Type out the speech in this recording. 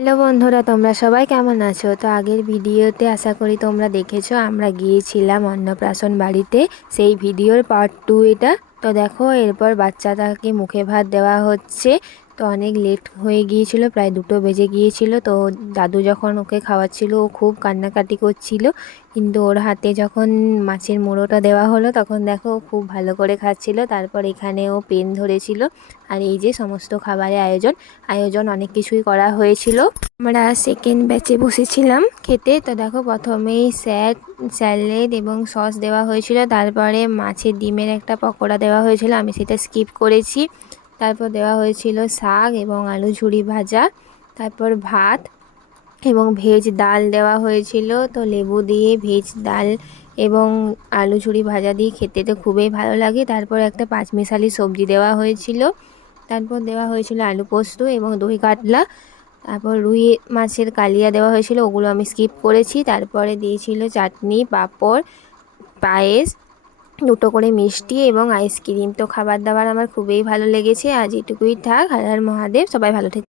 Hello বন্ধুরা, তোমরা সবাই কেমন আছো? তো আগের ভিডিওতে আশা করি তোমরা দেখেছো আমরা গিয়েছিলাম অন্নপ্রাশন বাড়িতে। সেই ভিডিওর পার্ট 2 এটা। তো দেখো, এরপর বাচ্চাটাকে মুখে ভাত দেওয়া হচ্ছে। তো অনেক লেট হয়ে গিয়েছিল, প্রায় 2টো বেজে গিয়েছিল। তো দাদু যখন ওকে খাওয়াচ্ছিল ও খুব কান্নাকাটি করছিল, কিন্তু ওর হাতে যখন মাছের মুড়োটা দেওয়া হলো তখন দেখো ও খুব ভালো করে খাচ্ছিল। তারপর এখানে ও পেন ধরেছিল। আর এই যে সমস্ত খাবারের আয়োজন অনেক কিছুই করা হয়েছিল। আমরা সেকেন্ড ব্যাচে বসেছিলাম খেতে। তো দেখো, প্রথমেই স্যালাড এবং সস দেওয়া হয়েছিল, তারপরে মাছের ডিমের একটা পকোড়া দেওয়া হয়েছিল, আমি সেটা স্কিপ করেছি। তারপর দেওয়া হয়েছিল শাক এবং আলু ঝুরি ভাজা, তারপর ভাত এবং ভেজ ডাল দেওয়া হয়েছিল। তো লেবু দিয়ে ভেজ ডাল এবং আলু ঝুরি ভাজা দিয়ে খেতে তো খুবই ভালো লাগে। তারপর একটা পাঁচমিশালি সবজি দেওয়া হয়েছিল। তারপর দেওয়া হয়েছিল আলু পোস্ত এবং দই কাতলা। তারপর রুই মাছের কালিয়া দেওয়া হয়েছিল, ওগুলো আমি স্কিপ করেছি। তারপরে দিয়েছিল চাটনি, পাঁপড়, পায়েস, 2টো করে মিষ্টি এবং আইসক্রিম। তো খাবার দাবার আমার খুবই ভালো লেগেছে। আজ এটুকুই থাক। হর হর মহাদেব, সবাই ভালো থেকো।